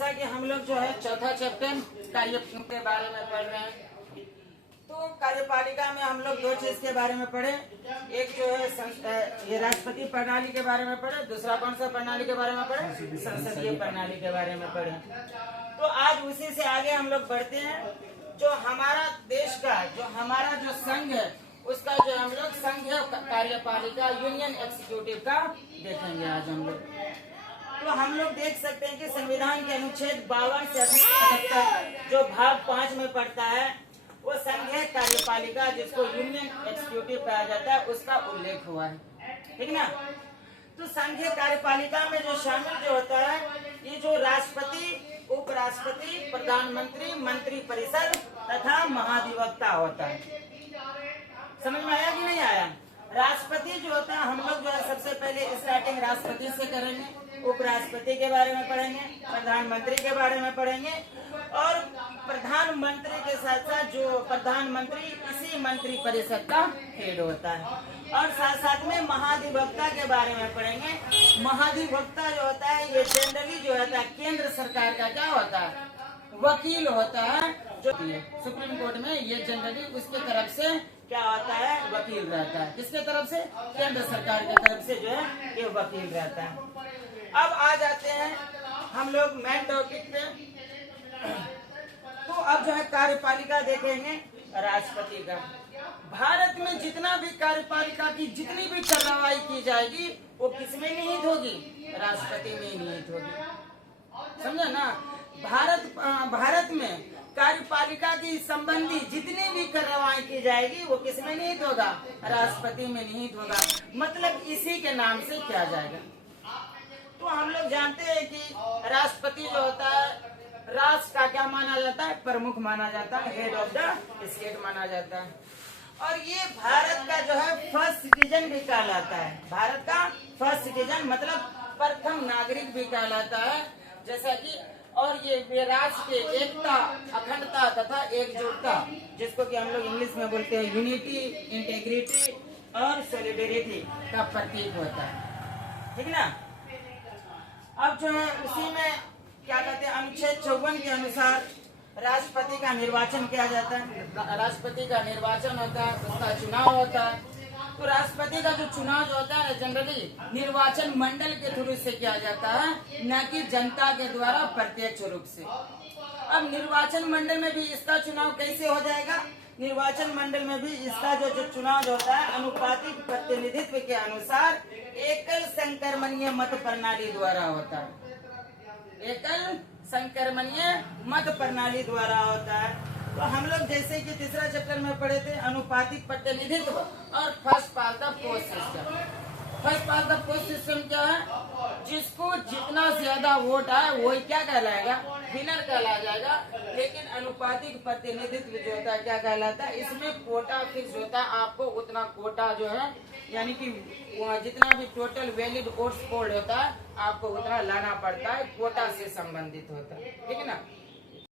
जैसा कि हम लोग जो है चौथा चैप्टर कार्यपालिका के बारे में पढ़ रहे हैं। तो कार्यपालिका में हम लोग दो चीज के बारे में पढ़े, एक जो है ये राष्ट्रपति प्रणाली के बारे में पढ़े, दूसरा कौन सा प्रणाली के बारे में पढ़े, संसदीय प्रणाली के बारे में पढ़े। तो आज उसी से आगे हम लोग बढ़ते हैं। जो हमारा देश का जो हमारा जो संघ है उसका जो हम लोग संघ कार्यपालिका यूनियन एग्जीक्यूटिव का देखेंगे आज हम लोग। तो हम लोग देख सकते हैं कि संविधान के अनुच्छेद 52 से 78 जो भाग 5 में पड़ता है वो संघीय कार्यपालिका जिसको यूनियन एग्जीक्यूटिव कहा जाता है उसका उल्लेख हुआ है, ठीक ना। तो संघीय कार्यपालिका में जो शामिल जो होता है ये जो राष्ट्रपति, उपराष्ट्रपति, प्रधानमंत्री, मंत्री परिषद तथा महाधिवक्ता होता है। समझ में आया कि नहीं आया? राष्ट्रपति जो होता है हम लोग जो है सबसे पहले स्टार्टिंग राष्ट्रपति से करेंगे, उपराष्ट्रपति के बारे में पढ़ेंगे, प्रधानमंत्री के बारे में पढ़ेंगे और प्रधानमंत्री के साथ साथ जो प्रधानमंत्री इसी मंत्री परिषद का हेड होता है और साथ साथ में महाधिवक्ता के बारे में पढ़ेंगे। महाधिवक्ता जो होता है ये जनरली जो होता है केंद्र सरकार का क्या होता है, वकील होता है। जो सुप्रीम कोर्ट में ये जनरली उसके तरफ से क्या होता है, वकील रहता है। किसके तरफ से? केंद्र सरकार की तरफ से जो है ये वकील रहता है। अब आ जाते हैं हम लोग मेन टॉपिक पे। तो अब जो है कार्यपालिका देखेंगे राष्ट्रपति का। भारत में जितना भी कार्यपालिका की जितनी भी कार्रवाई की जाएगी वो किसमें निहित होगी, राष्ट्रपति में निहित होगी। समझा ना। भारत में कार्यपालिका की संबंधी जितनी भी कार्रवाई की जाएगी वो किसमें निहित होगा, राष्ट्रपति में निहित होगा। मतलब इसी के नाम से किया जाएगा। तो हम लोग जानते हैं कि राष्ट्रपति जो होता है राष्ट्र का क्या माना जाता है, प्रमुख माना जाता है, हेड ऑफ द स्टेट माना जाता है। और ये भारत का जो है फर्स्ट सिटीजन भी कहलाता है। भारत का फर्स्ट सिटीजन मतलब प्रथम नागरिक भी कहलाता है। जैसा कि और ये राष्ट्र के एकता, अखंडता तथा एकजुटता जिसको कि हम लोग इंग्लिश में बोलते हैं यूनिटी, इंटेग्रिटी और सॉलिडेरिटी का प्रतीक होता है, ठीक ना। अब जो है उसी में क्या कहते हैं, अनुच्छेद 54 के अनुसार राष्ट्रपति का निर्वाचन किया जाता है। राष्ट्रपति का निर्वाचन होता है, उसका चुनाव होता है। तो राष्ट्रपति का जो चुनाव जो होता है जनरली निर्वाचन मंडल के थ्रू से किया जाता है, न कि जनता के द्वारा प्रत्यक्ष रूप से। अब निर्वाचन मंडल में भी इसका चुनाव कैसे हो जाएगा, निर्वाचन मंडल में भी इसका जो चुनाव होता है अनुपातिक प्रतिनिधित्व के अनुसार एकल संक्रमणीय मत प्रणाली द्वारा होता है। एकल संक्रमणीय मत प्रणाली द्वारा होता है। तो हम लोग जैसे कि तीसरा चैप्टर में पढ़े थे अनुपातिक प्रतिनिधित्व और first pass the post system. First pass the post system क्या है, जिसको जितना ज्यादा वोट आए वही क्या कहलाएगा, विनर कहला जाएगा। लेकिन अनुपातिक प्रतिनिधित्व जो होता है क्या कहलाता है, इसमें कोटा फिक्स होता है। आपको उतना कोटा जो है यानी कि जितना भी टोटल वैलिड वोट्स पोल्ड होता है आपको उतना लाना पड़ता है, कोटा से संबंधित होता है, ठीक है ना।